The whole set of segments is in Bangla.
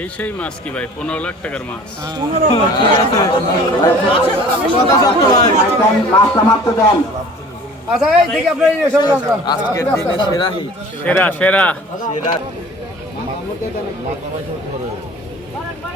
এই সেই মাছ কি ভাই? পনেরো লাখ টাকার মাছ। দিনে সেরা সেরা সেরা।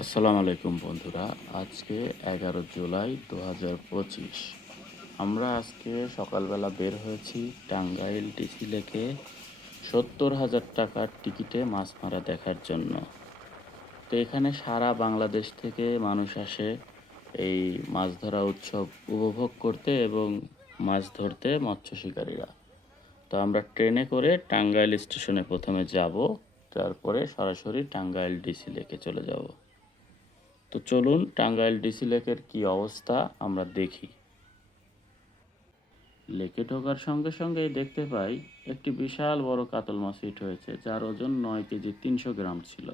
আসসালামু আলাইকুম বন্ধুরা, আজকে এগারো জুলাই দু হাজার পঁচিশ। আমরা আজকে সকালবেলা বের হয়েছি টাঙ্গাইল ডিসি লেকে সত্তর হাজার টাকার টিকিটে মাছ মারা দেখার জন্য। তো এখানে সারা বাংলাদেশ থেকে মানুষ আসে। এই মাছ ধরা উৎসব উপভোগ করতে এবং মাছ ধরতে মৎস্য শিকারীরা। তো আমরা ট্রেনে করে টাঙ্গাইল স্টেশনে প্রথমে যাব, তারপরে সরাসরি টাঙ্গাইল ডিসি লেকে চলে যাব। তো চলুন টাঙ্গাইল ডিসি লেকের কি অবস্থা আমরা দেখি। লেকে ঢোকার সঙ্গে সঙ্গেই দেখতে পাই, একটি বিশাল বড় কাতল মাছ হিট হয়েছে, যার ওজন নয় কেজি তিনশো গ্রাম ছিল।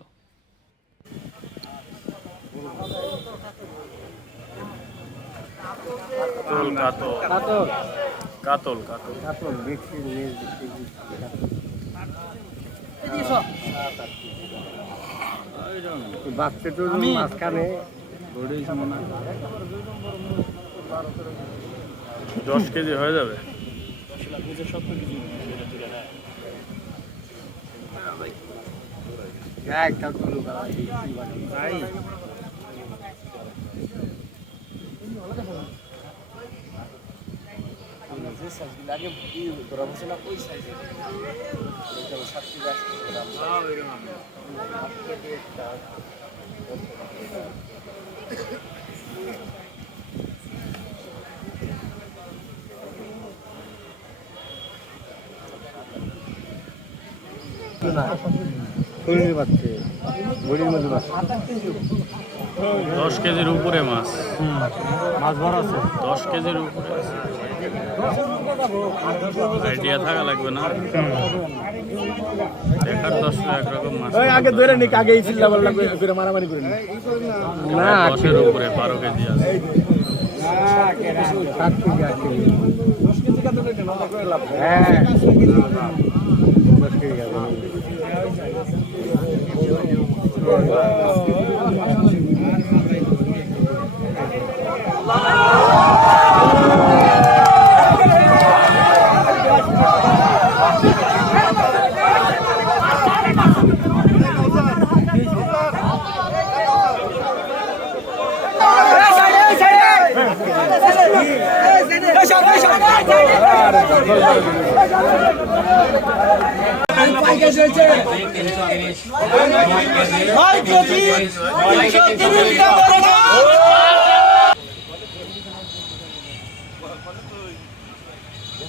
কাতল কাতল কাতল। কাতল। কাতল কাতল। বেশি বেশি দশ কেজি হয়ে যাবে। যে সাইজগুলো আগে ধরা না ওই সাইজে যেমন সাতটি গাছ শরীরের হ্যাঁ, মধ্যে বাচ্চা। দশ কেজির উপরে মাছ। মাছ ভরা আছে? দশ কেজির উপরে। আইডিয়া থাকা লাগবে না। দেখার দশ একরকম মাছ আগে ধরে নিক আগে এই চিল্লা বল লাগবে করে মারামারি করে না দশের উপরে বারো কেজি আছে। মাইক প্রতি তিনশো তিরিশ টাকা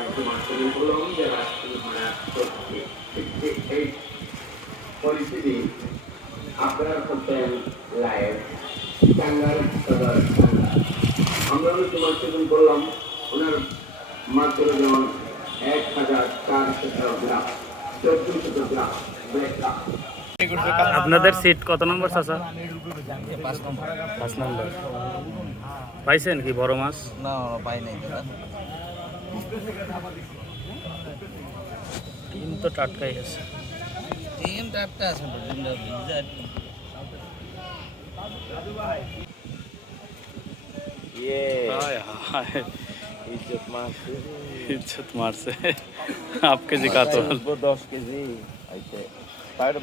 একটু বললাম যে রাষ্ট্রীয় এই সিডি আপনারা করতেন লাইভ সদর আমরা করলাম ওনার মাত্র যেমন এক হাজার গ্রাম চোদ্দশো গ্রাম গ্রাম আপনাদের সিট কত নম্বর চাচা? পাঁচ নম্বর। পাইছেন কি বড় মাছ না পাই নাই ডিম তো টাটকাই আছে টিম টাটকা আছে हाय हाय ইজ্জত মাছ इज्जत मार से आप के जी का तो দশ কেজি আইতে পায়ের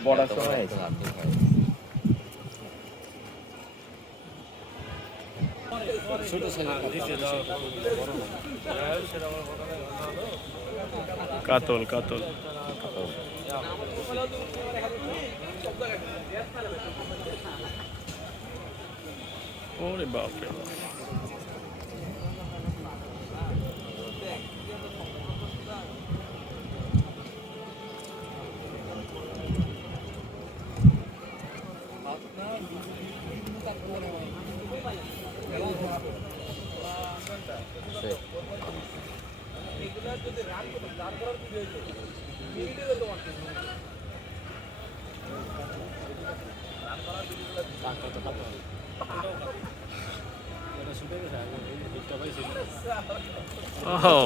সময় কাতল কাতল। ওরে বাপরে বাপ। ও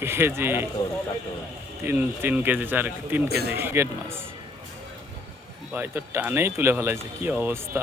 কেজি। তিন তিন কেজি চার তিন কেজি। গেট মাছ। ভাই তো টানেই তুলে ফেলাইছে কি অবস্থা?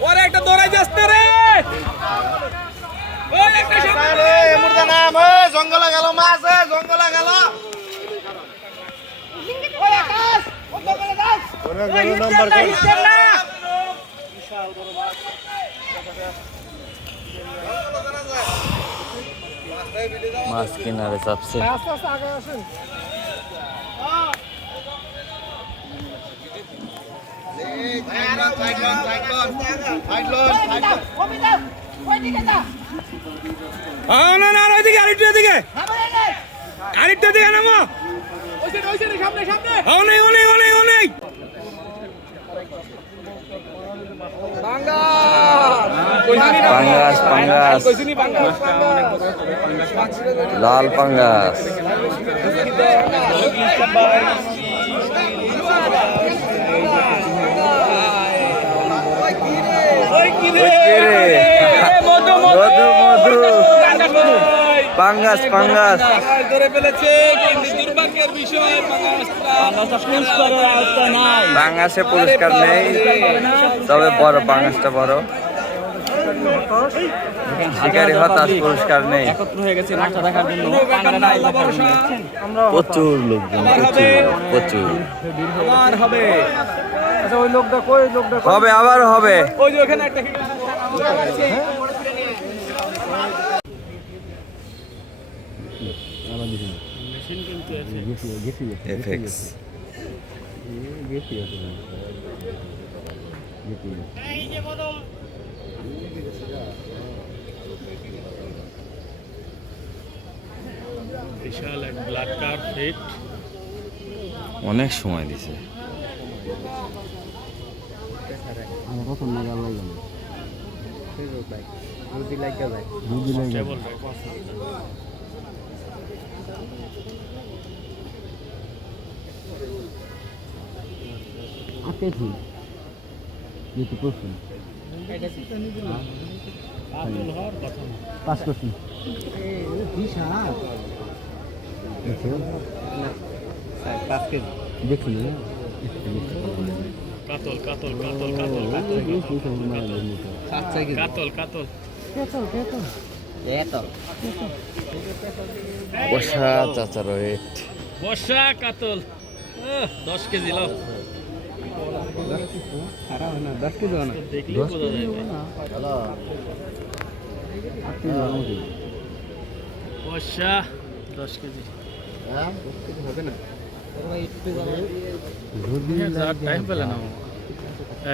ওরে একটা দৌড়াই যাচ্ছে রে জঙ্গলে গেল মাছ জঙ্গলে গেল মাছ কিনারে চাপছে হ্যাঁ না না ওইদিকে আরেকটু দিকে আরেকটু দিকে নামো। অনেক অনেক অনেক অনেক পাঙ্গাস পাঙ্গাস। লাল পাঙ্গাস। মধু মধু। পাঙ্গাস পাঙ্গাস। ধরে ফেলেছে কিন্তু দুর্ভাগ্যের বিষয় পাঙ্গাসে পুরস্কার নেই। তবে বড় পাঙ্গাসটা বড়। শিকারি হতাশ পুরস্কার নেই। প্রচুর লোকজন প্রচুর প্রচুর। আমার হবে। হবে আবার হবে। ওই যে ওখানে একটা মেশিন কিন্তু এফএক্স বিশাল এক ব্লাড কার্ড ফিট অনেক সময় দিছে। কেবল কাতল কাতল কাতল কাতল কাতল কাতল কাতল বসা চাচার রেট বর্ষা কাতল দশ কেজি লাভ দশ কেজি না দেখলেই বোঝা যায় ভাই। বর্ষা দশ কেজি হবে না টাইম পেলে না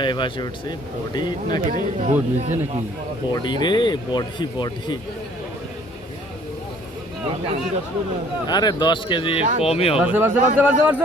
এই বাসে উঠছি বডি নাকি রে বোর্ড মিলছে নাকি বডি রে বডি বডি আরে দশ কেজি কমই হবে বাজে বাজে বাজে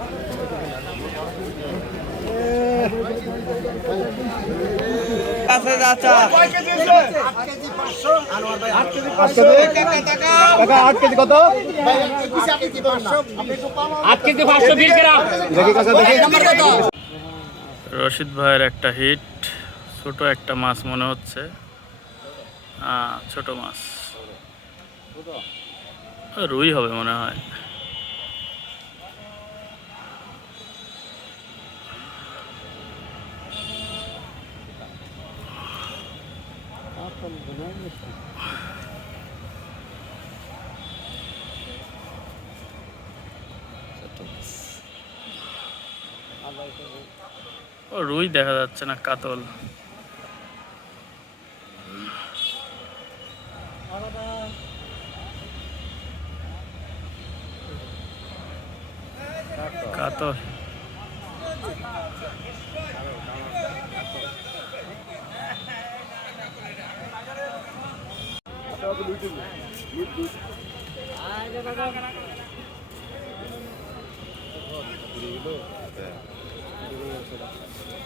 রশিদ ভাইয়ের একটা হিট ছোট একটা মাছ মনে হচ্ছে। ছোট মাছ। রুই হবে মনে হয়। রুই দেখা যাচ্ছে না কাতল। কাতল।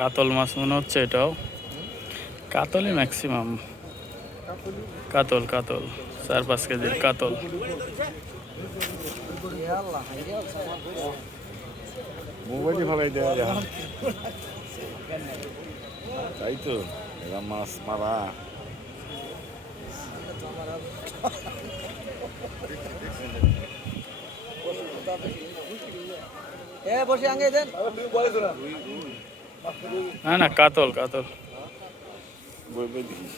কাতল মাছ মনে হচ্ছে এটাও। কাতলই ম্যাক্সিমাম কাতল কাতল। চার পাঁচ কেজির কাতল। মোবাইলই ভালাই দেওয়া যায়। তাই তো এরা মাছ মারা। এ বসে আগে দেন। না না কাতল কাতল। বই বই দেখিস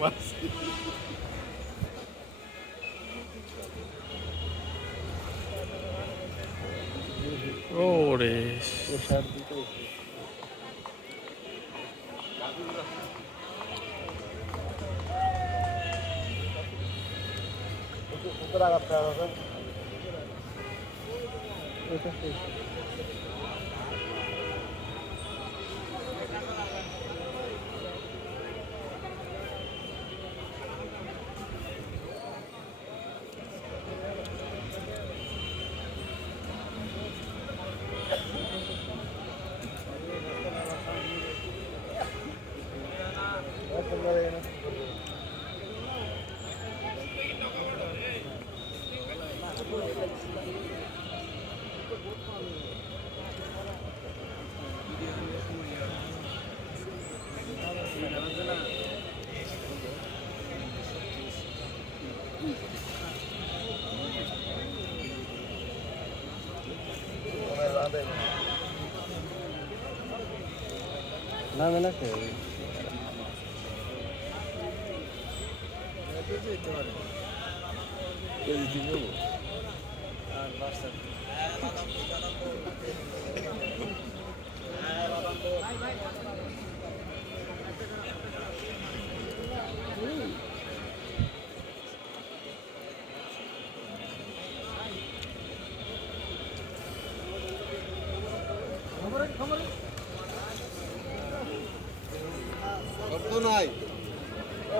মারছি ওরে Gracias. লাগবো ওই যে পাঁচ কেজি আছে ওরে নামে না কে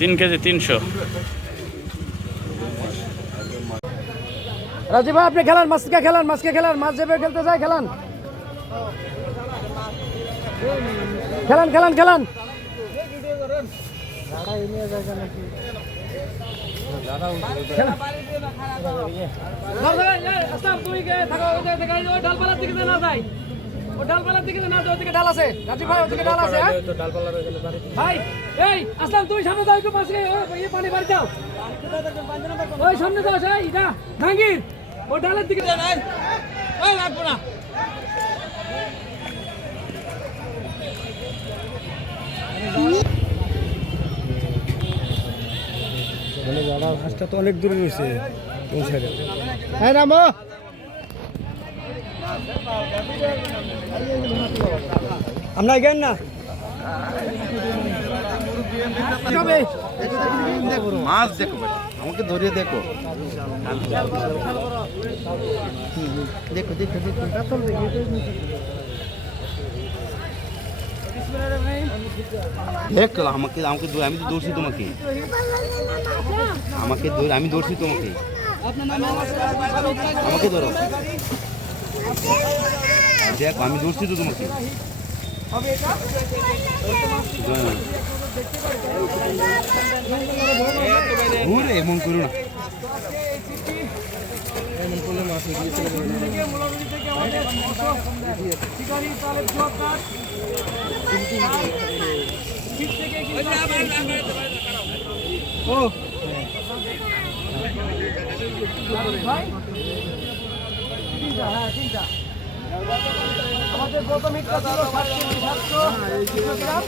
তিন কেজি তিনশো। রাজীব ভাই আপনি খেলান মাছকে খেলান মাছকে খেলান মাছ যাবে খেলতে যায় খেলান। খেলান খেলান খেলান। ডালপালার দিকে না যায় ও ডালপালার দিকে না ওদিকে ডাল আছে। রাজীব ভাই ওদিকে ডাল আছে হ্যাঁ? ভাই এই আসলাম তুই সামনে যাও একটু পাশে পানি বাড়ি যাও। ওই সামনে ও ডালের দিকে নাই ওই লাগবো না। মাছটা তো অনেক দূরে রয়েছে হ্যাঁ রামো। আমরা গেন না কবে মাছ দেখো ভাই, আমাকে ধরিয়ে দেখো দেখো দেখো দেখো দেখো আমাকে আমাকে ধরে- আমি তো দৌড়ছি তোমাকে আমাকে ধরে আমি দৌড়ছি তোমাকে আমাকে ধরো দেখো আমি দৌড়ছি তো তোমাকে। ঘুরে এমন করো না। আমাদের প্রথম হিটটা ছিল সাত কেজি সাতশো গ্রাম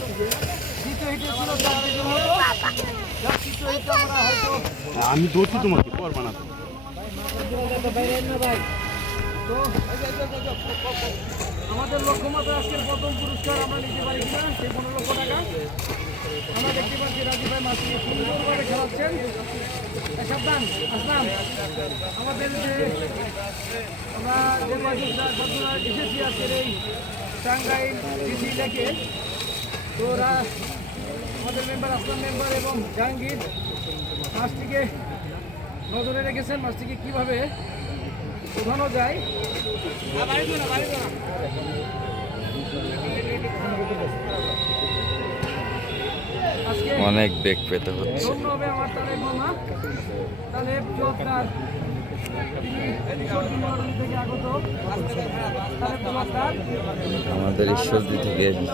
দ্বিতীয় হিটে ছিল চার কেজি মতো তৃতীয় হিটটা আমরা হয়তো আমি দৌড়ছি তোমাকে পর বানাবো। বাইরে তো আমাদের লক্ষ্যমাত্রা আজকের প্রথম পুরস্কার আমরা নিতে পারি কিনা সেই পনেরো লক্ষ আমরা দেখতে পাচ্ছি রাজীব ভাই মাসিকে সুন্দরভাবে খেলাচ্ছেন। সাবধান, আসলাম। আমাদের যে আমরা যে বন্ধুরা এসেছি আজকের এই টাঙ্গাইল ডিসি লেকে, তো আমাদের মেম্বার আসলাম মেম্বার এবং জাহাঙ্গীর, মাছটিকে নজরে রেখেছেন। মাছটিকে কীভাবে উঠানো যায়? আজকে অনেক বেগ পেতে হচ্ছে। আমাদের জোয়ার থেকে আগত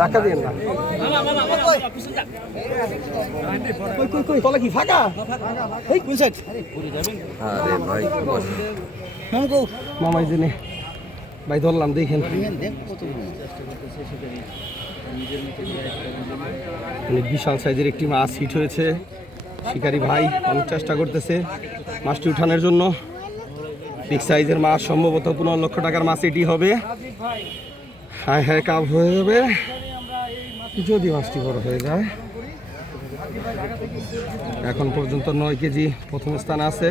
ধাক্কা দিন না। তলে কি ফাঁকা? এই কোন সাইড আরে ভাই মামাই জেনে ভাই ধরলাম দেখেন। অনেক বিশাল সাইজের একটি মাছ হিট হয়েছে। শিকারি ভাই অনেক চেষ্টা করতেছে মাছটি উঠানোর জন্য। বিগ সাইজের মাছ সম্ভবত পনেরো লক্ষ টাকার মাছ এটি হবে। হায় হায় কাপ হয়ে যাবে। যদি মাছটি বড় হয়ে যায়। এখন পর্যন্ত নয় কেজি প্রথম স্থান আছে।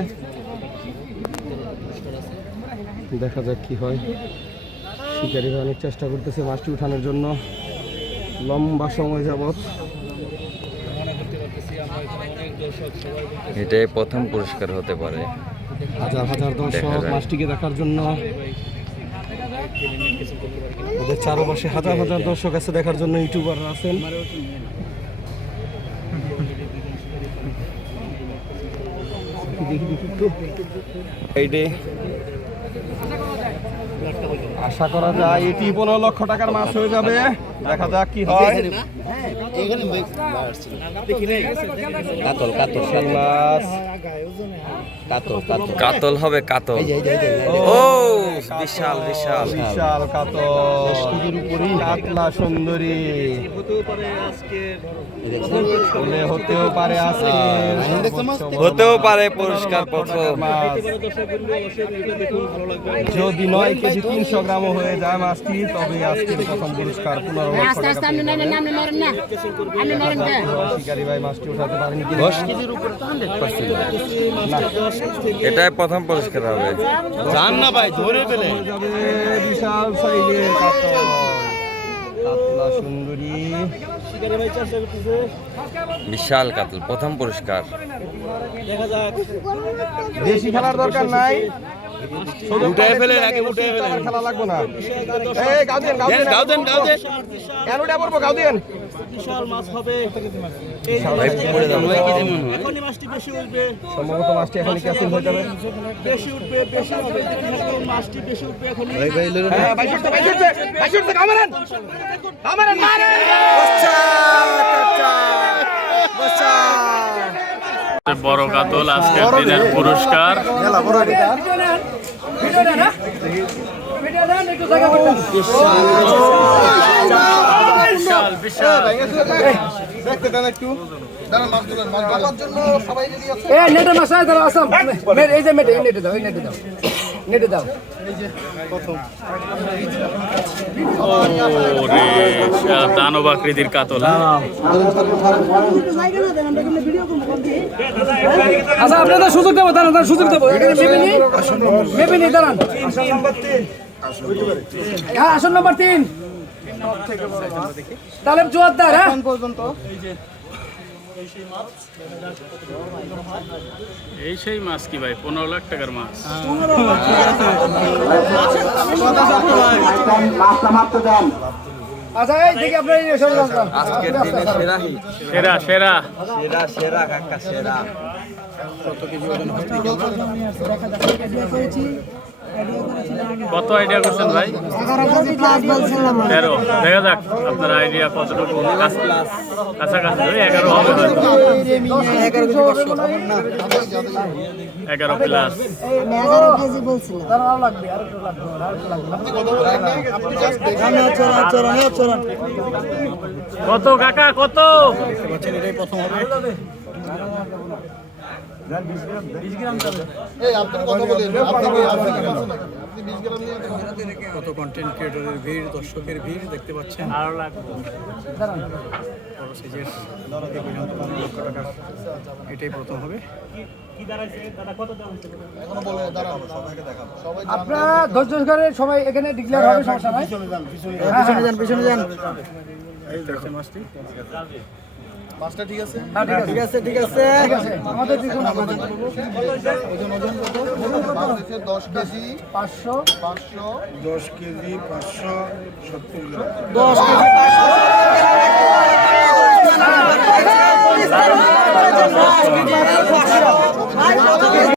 দেখা যাক কি হয়। শিকারী ভাই অনেক চেষ্টা করতেছে মাছটি উঠানোর জন্য। লম্বা সময় যাবৎ। এটাই প্রথম পুরস্কার হতে পারে। হাজার হাজার দর্শক মাছটিকে দেখার জন্য। ওদের চারপাশে হাজার হাজার দর্শক আছে দেখার জন্য ইউটিউবাররা আছেন। আশা করা যায় এটি পনেরো লক্ষ টাকার মাছ হয়ে যাবে। দেখা যাক কি হয়। কাতল কাতল মাছ। কাতল কাতল। কাতল হবে কাতল। ও বিশাল বিশাল। বিশাল কাতল। কাতলা সুন্দরী। হতেও পারে আজকে। হতেও পারে পুরস্কার প্রথম। মাছ যদি নয় কেজি তিনশো গ্রামও হয়ে যায় মাছটি তবে আজকের প্রথম পুরস্কার পনেরো শিকারি ভাই মাছটি উঠাতে পারেন এটাই প্রথম পুরস্কার হবে। জান না ভাই ধরে ফেলে। বিশাল সাইজের কাতল। কাতলা সুন্দরী। বিশাল কাতল প্রথম পুরস্কার। বেশি খেলার দরকার নাই। উঠে ফেলে আগে উঠে ফেলে। খেলা লাগবে না এই গাও দেন গাও দেন গাও দেন গাও দেন কেন উঠে পড়ব গাও দেন ভাই পড়ে যাব সম্ভবত মাছটি এখনই হয়ে যাবে হ্যাঁ, বাইশ উঠছে, বাইশ উঠছে, গাও মারেন। গাও মারেন, মারেন। বড় কাতল আজকের দিনের পুরস্কার হ্যাঁ? বিশাল বিশাল নেটে আসাম এই যে দানব আকৃতির কাতল আচ্ছা আপনাদের সুযোগ দেবো দাঁড়ান সুযোগ দেবো মেপে নি মেপে নি দাঁড়ান হ্যাঁ আসন নাম্বার তিন। তাহলে জোয়ারদার হ্যাঁ? পর্যন্ত। এই সেই মাছ কি ভাই? পনেরো লাখ টাকার মাছ। আচ্ছা এই দেখি আপনার এই সরে যান, যান। আজকের দিনে সেরা সেরা সেরা। সেরা সেরা কাকা সেরা। কত আইডিয়া করছেন ভাই? তেরো। দেখা যাক আপনার আইডিয়া কতটুকু কাছ- কাছাকাছি ওই এগারো হবে এগারো প্লাস কত কাকা, কত? কত কন্টেন্ট ক্রিয়েটরের ভিড় দর্শকের ভিড় দেখতে পাচ্ছেন? আরও লাগবে এটাই প্রথম হবে। আপনারা ধৈর্য ধরে সবাই এখানে ডিক্লেয়ার হবে সমস্যা নাই। পিছনে যান পিছনে যান এই দেখছেন বাসটা ঠিক আছে ঠিক আছে ঠিক আছে আমাদের দেখুন আমাদের ওজন ওজন কত কেজি 500 500 দশ কেজি 570 গ্রাম 10 কেজি 500